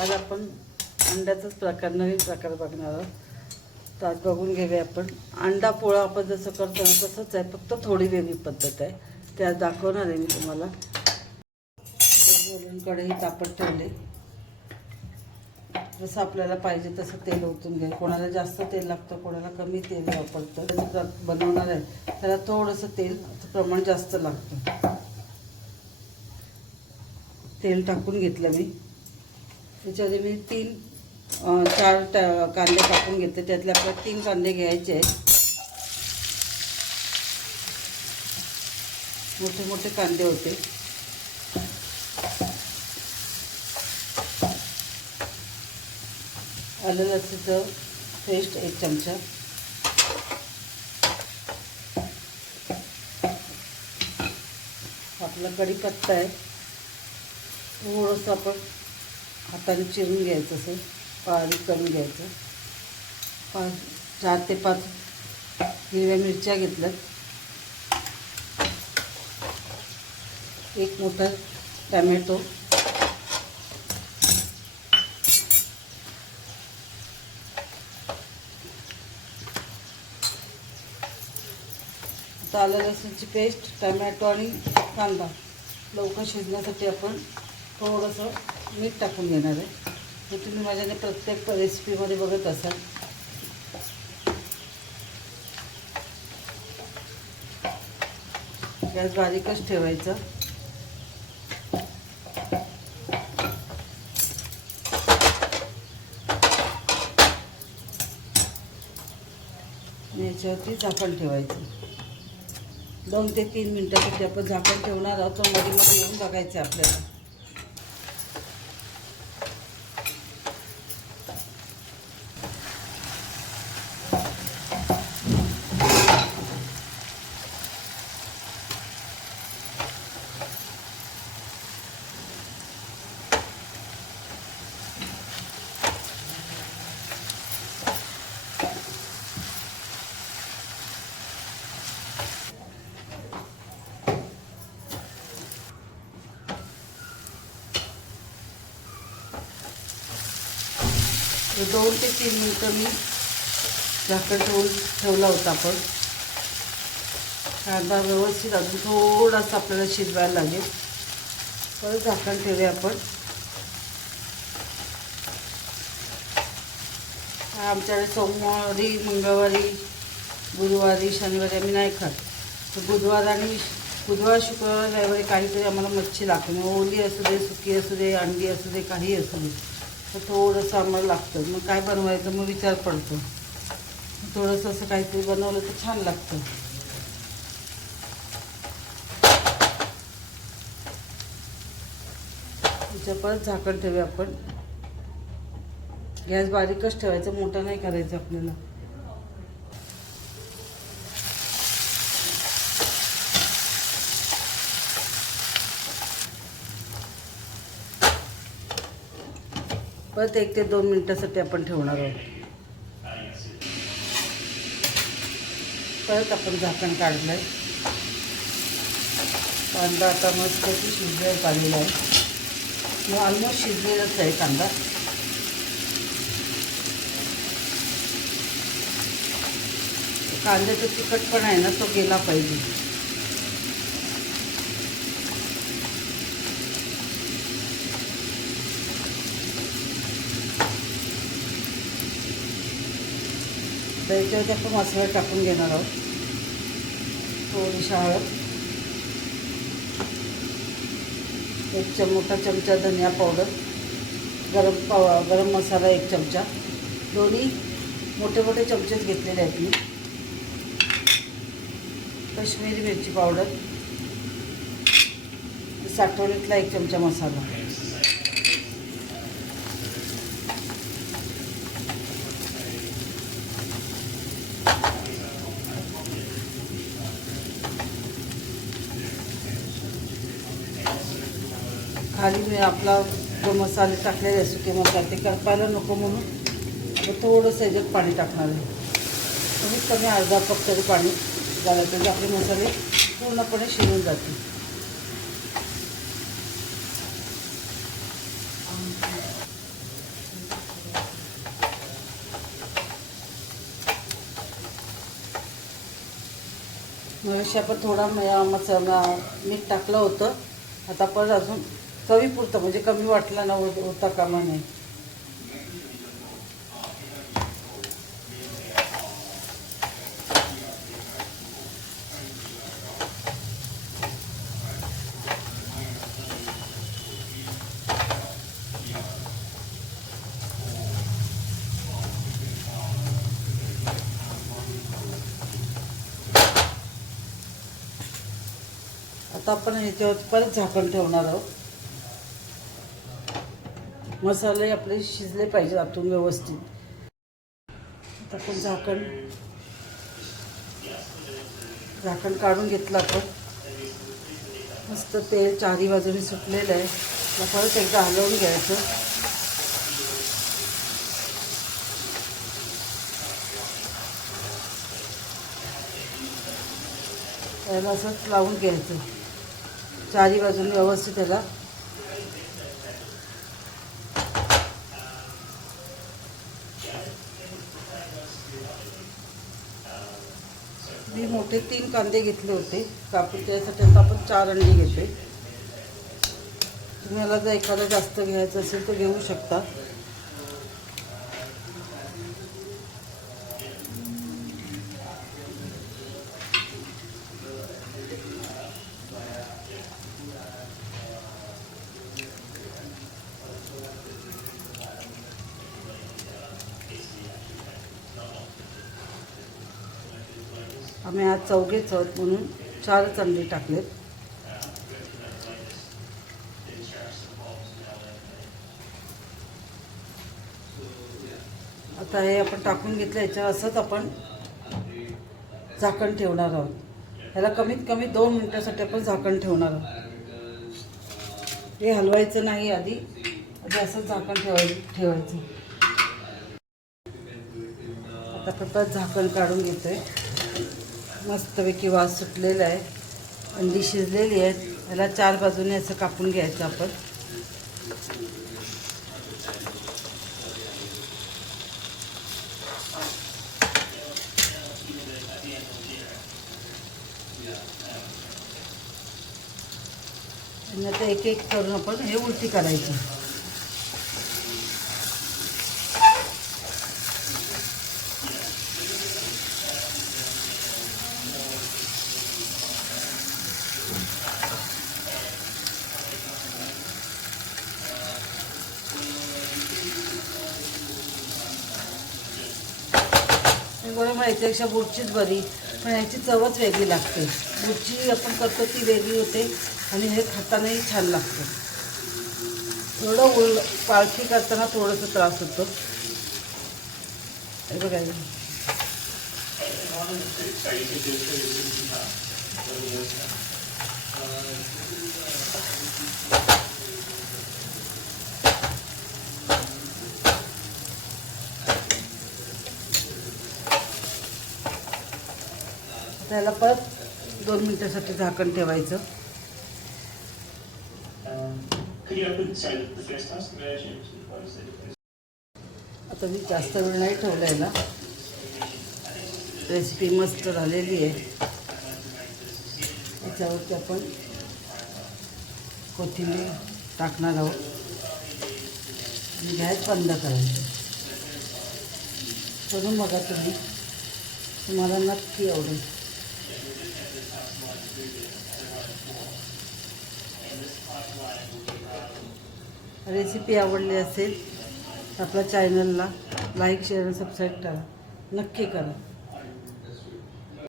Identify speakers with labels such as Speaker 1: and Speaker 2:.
Speaker 1: आज आपण अंड्याचाच प्रकार नवीन प्रकार बघणार आहोत. तर आज बघून घेऊया आपण. अंडा पोळा आपण जसं करतो ना तसंच आहे. फक्त थोडी वेगळी पद्धत आहे. ते आज दाखवणार आहे मी तुम्हाला. कढई तापत ठेवले. जसं आपल्याला पाहिजे तसं तेल ओतून घ्या. कोणाला जास्त तेल लागतं कोणाला कमी तेल वापरतं बनवणार आहे त्याला थोडंसं तेल प्रमाण जास्त लागतं. तेल टाकून घेतलं मी. त्याच्यामध्ये मी तीन चार टा- कांदे टाकून घेतले. त्यातले आपल्याला तीन कांदे घ्यायचे आहेत. मोठे मोठे कांदे होते. आलं लसूचं पेस्ट एक चमचा. आपला कढीपत्ता आहे. थोडंसं आपण हाताने चिरून घ्यायचं असं बारीक करून घ्यायचं. पाच चार ते पाच हिरव्या मिरच्या घेतल्यात. एक मोठा टॅमॅटो. आलं लसूणची पेस्ट टमॅटो आणि कांदा. लवकर शिजण्यासाठी आपण थोडंसं मीठ टाकून घेणार आहे. हे तुम्ही माझ्याने प्रत्येक रेसिपीमध्ये बघत असाल. गॅस बारीकच ठेवायचा. याच्यावरती झाकण ठेवायचं. दोन ते तीन मिनटासाठी आपण झाकण ठेवणार आहोत. मध्ये मध्ये येऊन बघायचं आपल्याला. दोन ते तीन मिनटं मी झाकण ठेवून ठेवला होता आपण कांदा व्यवस्थित अजून थोडासा आपल्याला शिजवायला लागेल. परत झाकण ठेवूया आपण. आमच्याकडे सोमवारी मंगळवारी गुरुवारी शनिवारी आम्ही नाही खात. तर बुधवार आणि बुधवार शुक्रवार रविवारी काहीतरी आम्हाला मच्छी लागते. ओली असू दे सुकी असू दे अंडी असू दे काही असू दे. तर थोडंसं आम्हाला लागतं. मग काय बनवायचं मग विचार पडतो. थोडंसं असं काहीतरी बनवलं तर छान लागतं. त्याच्या परत झाकण ठेवूया आपण. गॅस बारीकच ठेवायचं मोठा नाही करायचं आपल्याला. परत एक ते दोन मिनटासाठी आपण ठेवणार आहोत. परत आपण झाकण काढलं आहे कांदा आता मस्त शिजलेला काढलेला आहे. मग ऑलमोस्ट शिजलेलाच आहे कांदा. कांद्याचा तिखटपणा आहे ना तो गेला पाहिजे. तर याच्यावरती आपण मसाला टाकून घेणार आहोत. थोडीशी हळद एक चम मोठा चमचा धनिया पावडर गरम पाव गरम मसाला एक चमचा. दोन्ही मोठे मोठे चमचेच घेतलेले आहेत मी. कश्मीरी मिरची पावडर साठवणीतला एक चमचा मसाला. खाली मी आपला तो मसाले टाकलेले सुके मसाले ते करपायला नको म्हणून. थोडंसं याच्यात पाणी टाकणार आहे. कमीत कमी अर्धा कप तरी पाणी झालं तरी आपले मसाले पूर्णपणे शिरून जातील.
Speaker 2: मवेशी आपण थोडा मसाला मीठ टाकलं होतं. आता परत अजून चवीपुरतं म्हणजे कमी वाटला ना होता कामा नाही आता आपण ह्याच्यावर परत झाकण ठेवणार आहोत. मसाले आपले शिजले पाहिजे आतून व्यवस्थित. आता आपण झाकण झाकण काढून घेतलं आपण. मस्त तेल चारी बाजूने सुटलेलं आहे. आता परत एकदा हलवून घ्यायचं. त्याला असंच लावून घ्यायचं. चारी बाजूने व्यवस्थित त्याला मी मोठे तीन कांदे घेतले होते. कापून त्यासाठी आता आपण चार अंडी घेतोय. तुम्हाला जर एखादा जास्त घ्यायचं असेल तर घेऊ शकता. आम्ही आज चौघेच आहोत म्हणून चारच अंडी टाकलेत. आता हे आपण टाकून घेतलं याच्यावर असंच आपण झाकण ठेवणार आहोत. ह्याला कमीत कमी दोन मिनटासाठी आपण झाकण ठेवणार आहोत. हे हलवायचं नाही आधी आधी असंच झाकण ठेवाय ठेवायचं. आता परत झाकण काढून घेतोय. मस्तपैकी वास सुटलेला आहे. अंडी शिजलेली आहेत. याला चार बाजूने असं कापून घ्यायचं आपण. आणि आता एक एक करून आपण हे उलटी करायची. बरोबर याच्यापेक्षा बुडचीच बरी. पण याची चवच वेगळी लागते. बुडची आपण करतो ती वेगळी होते आणि हे खातानाही छान लागतं. थोडं उल पालखी करताना थोडंसं त्रास होतो. हे बघा. त्याला परत दोन मिनटासाठी झाकण ठेवायचं. आता मी जास्त वेळ नाही ठेवलं आहे ना रेसिपी मस्त झालेली आहे. त्याच्यावरती आपण कोथिंबीर टाकणार आहोत. आणि गॅस बंद करायचं. करून बघा तुम्ही. तुम्हाला नक्की आवडेल. रेसिपी आवडली असेल आपल्या चॅनलला लाईक शेअर सबस्क्राईब करा. नक्की करा.